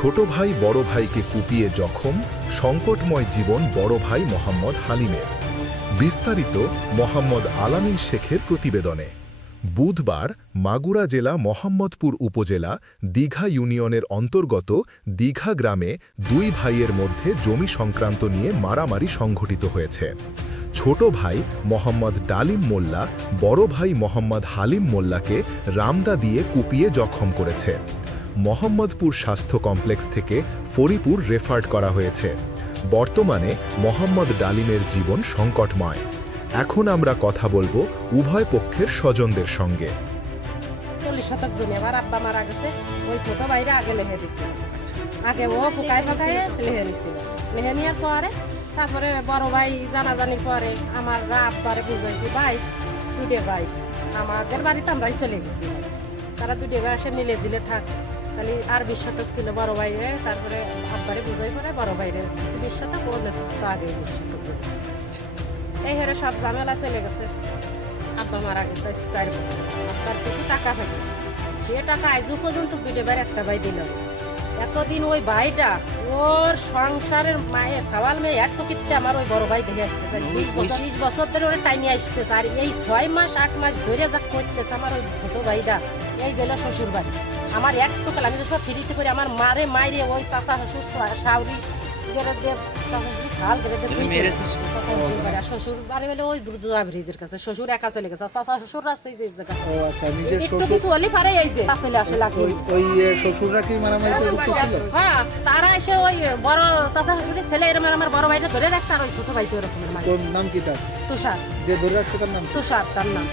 ছোট ভাই, বড় ভাইকে কুপিয়ে জখম, সংকটময় জীবন বড় ভাই মোহাম্মদ হালিমের। বিস্তারিত মোহাম্মদ আলামিন শেখের প্রতিবেদনে। বুধবার মাগুরা জেলা মোহাম্মদপুর উপজেলা দীঘা ইউনিয়নের অন্তর্গত দীঘা গ্রামে দুই ভাইয়ের মধ্যে জমি সংক্রান্ত নিয়ে মারামারি সংঘটিত হয়েছে। ছোট ভাই মোহাম্মদ ডালিম মোল্লা, বড় ভাই মোহাম্মদ হালিম মোল্লাকে রামদা দিয়ে কুপিয়ে জখম করেছে। মোহাম্মদপুর স্বাস্থ্য কমপ্লেক্স থেকে ফরিপুর রেফার্ড করা হয়েছে। বর্তমানে মোহাম্মদ ডালিমের জীবন সংকটময়। এখন আমরা কথা বলব উভয় পক্ষের স্বজনদের সঙ্গে। চল্লিশ আগে লেহে ও ফুকায় ফুকায় লেহে নিছিল লেহে নেওয়ার পরে, তারপরে বড় ভাই জানাজানির পরে আমার আব্বারে বুঝাইছি, ভাই দুটে ভাই, আমাদের বাড়িতে আমরাই চলে গেছি। তারা দুটে ভাই এসে মিলে দিলে থাক। খালি আর বিশ শতক ছিল বড় ভাইরে তারপরে আব্বারে বুঝাই পরে বড় ভাইরে। বিশ শতক ও তো আগে বিশ শতক এই হেরে সব ঝামেলা চলে গেছে। আব্বা মারা গেছে চার বছর। আব্বার কিছু টাকা পাই সে টাকা আজও পর্যন্ত দুটো বার একটা ভাই দিল। এতদিন ওই ভাইটা ওর সংসারের মায়ে সওয়াল মেয়ে এক টুকিতে আমার ওই বড় ভাই দেখে আসতেছে। বিশ বছর বিশ বছর ধরে ওরা টাইমে আসতেছে। আর এই ছয় মাস আট মাস ধরে যা করতেছে আমার ওই ছোট ভাইটা এই গেল শ্বশুর বাড়ি আমার এক টুকাল আমি তো সব ফিরিতে করে আমার মারে মাইরে ওই চাচা শ্বশুর শাউরি। শ্বশুর? বাড়ি। হলে ওই ব্রিজের কাছে শ্বশুর একা চলে গেছে চাচা শ্বশুর আছে এই যে জায়গা ও আচ্ছা নিজের শ্বশুর কিছু হলে পারে এই যে চলে আসে লাগে ওই ওই শ্বশুররা কি মারামারিতে যুক্ত ছিল হ্যাঁ তারা এসে ওই বড় চাচা শ্বশুরের ছেলে এরকম আমার বড় ভাইটা ধরে রাখছে আর ওই ছোট ভাই তো এরকমের তোর নাম কি তার তুষার যে ধরে রাখছে তার নাম তুষার তার নাম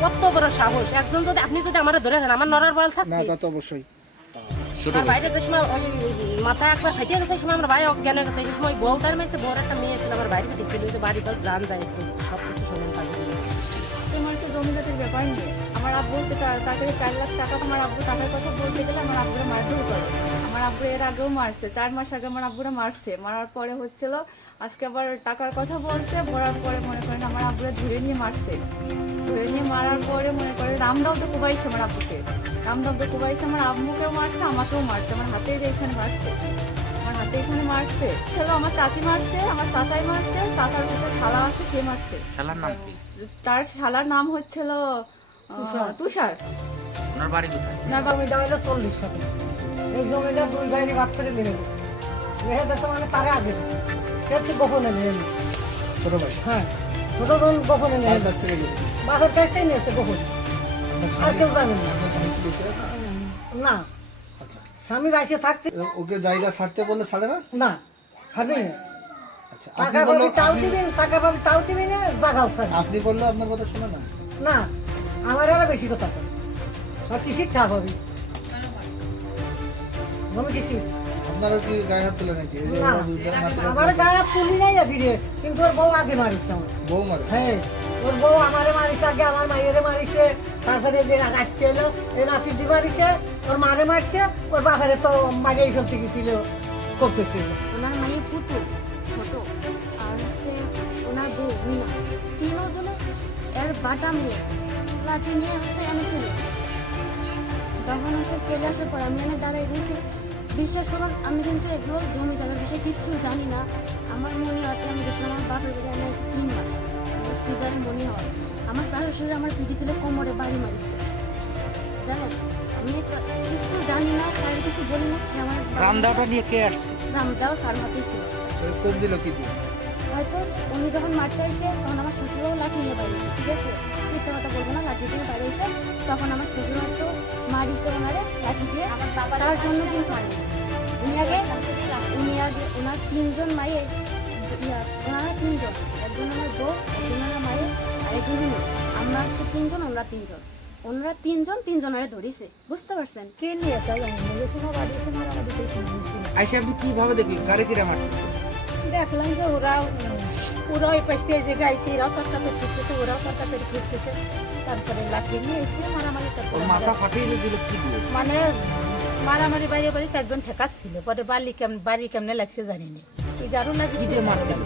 কত বড় সাহস। একজন যদি আপনি যদি আমার ধরে রাখেন আমার নরার বল না থাকবে তা তো অবশ্যই। ছোট আর বাইরে যে সময় ওই মাথা একবার ফাটিয়ে গেছে সময় আমার ভাই অজ্ঞান হয়ে গেছে। সেই সময় বউটার মেয়েছে বউর একটা মেয়ে ছিল আমার বাড়ি ফাটিয়েছিল ওই যে বাড়ি পাশ জান যায় একটু সব কিছু শোনেন তাদের তোমার তো জমিদাতের ব্যাপার নিয়ে। আমার আব্বু হচ্ছে তা- চার লাখ টাকা আমার আব্বু টাকার কথা বলতে গেলে আমার আব্বুরা মারধর করে। আমার আব্বু এর আগেও মারছে চার মাস আগে আমার আব্বুরা মারছে। মারার পরে হচ্ছিল আজকে আবার টাকার কথা বলছে বলার পরে মনে করেন আমার আব্বুরা ধরে নিয়ে মারছে। ধরে নিয়ে মারার পরে মনে করেন রামদাও তো কুবাইছে আমার আব্বুকে। রামদাও তো কুবাইছে আমার আব্বুকেও মারছে আমাকেও মারছে আমার হাতে যে এখানে মারছে। আমার হাতে এখানে মারছে। ছিল আমার চাচি মারছে আমার চাচাই মারছে চাচার কাছে খালা আছে সে মারছে। শালার নাম কি? তার শালার নাম হচ্ছিল তুষার। ওনার বাড়ি কোথায়? না বাবা জমিটা হলো চল্লিশ শতক এই জমিটা দুই ভাগ করে নেবে মানে তারে আগে। সে হচ্ছে গোপনে নিয়ে নিল। ছোট ভাই? হ্যাঁ ছোট বোন গোপনে নিয়ে। কাছ থেকে গেছে বাপের কাছটাই নিয়েছে গোপনে। আর কেউ জানে না। স্বামী না। আচ্ছা। স্বামী বাইসে থাকতে ওকে জায়গা ছাড়তে বললে ছাড়ে না? না ছাড়বি না। আচ্ছা আপনি টাকা পাবি তাও টাকা পাবি তাও দিবি না জাগাও ছাড়বি। আপনি বলল আপনার কথা শোনে না। না আমার আরও বেশি কথা আর কি শিক্ষা পাবি আমি কি আপনারও কি গায়ে হাত তোলে নাকি? না ওরা দুজন নাতি- আমার গায়ে হাত তুলি নাই ফিরে। কিন্তু ওর বউ আগে মারিছে আমার। বউ মারে? হ্যাঁ ওর বউ আমারে মারিছে আগে আমার মায়েরে মারিছে। তারপরে যে আজকে এলো এই নাতিদি মারিছে ওর মারে মারছে ওর বাবারে তো মারিয়ে ফেলতে গেছিল করতেছিল। ওনার পুতুল ছোট আর হচ্ছে ওনার বউ মিনা। তিনজনে এর বাটা মিলে লাঠি নিয়ে হচ্ছে এনে ছিল তখন হচ্ছে চলে আসার পর আমি এনে দাঁড়াই রয়েছি। বিশ্বাস করুন আমি কিন্তু এগুলো জমি জায়গার বিষয়ে কিচ্ছু জানি না। আমার মনে হয় আমি গেছিলাম আমার বাপের বাড়ি আমি এসে তিন মাস। আমার সিজারে মনে হয়। আমার শাশুড়ি আমার পিঠি তুলে কোমরে বাড়ি মারিছে জানো আমি কিছু জানি না তার কিছু বলি না সে আমার রামদাওটা নিয়ে কে আসছে? রামদাও কার হাতে ছিল। কোপ দিল কি হয়তো উনি যখন মারতে আসছে তখন আমার শ্বশুরও লাঠি নিয়ে বাইরে ঠিক আছে? মিথ্যে কথা বলব না লাঠি দিয়ে বাইরে এসে তখন আমার শ্বশুর হয়তো মারিছে ওনারে লাঠি দিয়ে। আমার বাবা তার জন্য কিন্তু উনি আগে উনি আগে ওনার তিনজন মায়ের ওনারা তিনজন। একজন আমার বউ একজন আমার মায়ের আরেকজন উনি আমরা হচ্ছে তিনজন ওনারা তিনজন। ওনারা তিনজন তিনজনারে ধরিছে। বুঝতে পারছেন? কে নিয়ে না যে শোনা বাড়ি শোনা আমাদের শুনেছি আইসা আপনি কীভাবে দেখলেন? কারে কিরা মারতেছে? দেখলাম যে ওরা ওরা ওই পাশ থেকে যে গাইছে এরাও তরকারি খুঁজতেছে ওরাও তরকারি খুঁজতেছে তারপরে লাঠি নিয়ে এসে মারামারি দিয়ে? মানে মারামারি বাইরে বাড়িতে একজন ঠেকাচ্ছিল পরে বালি কেমন বাড়ি কেমনে লাগছে জানি না। কি দিয়ে লাগছে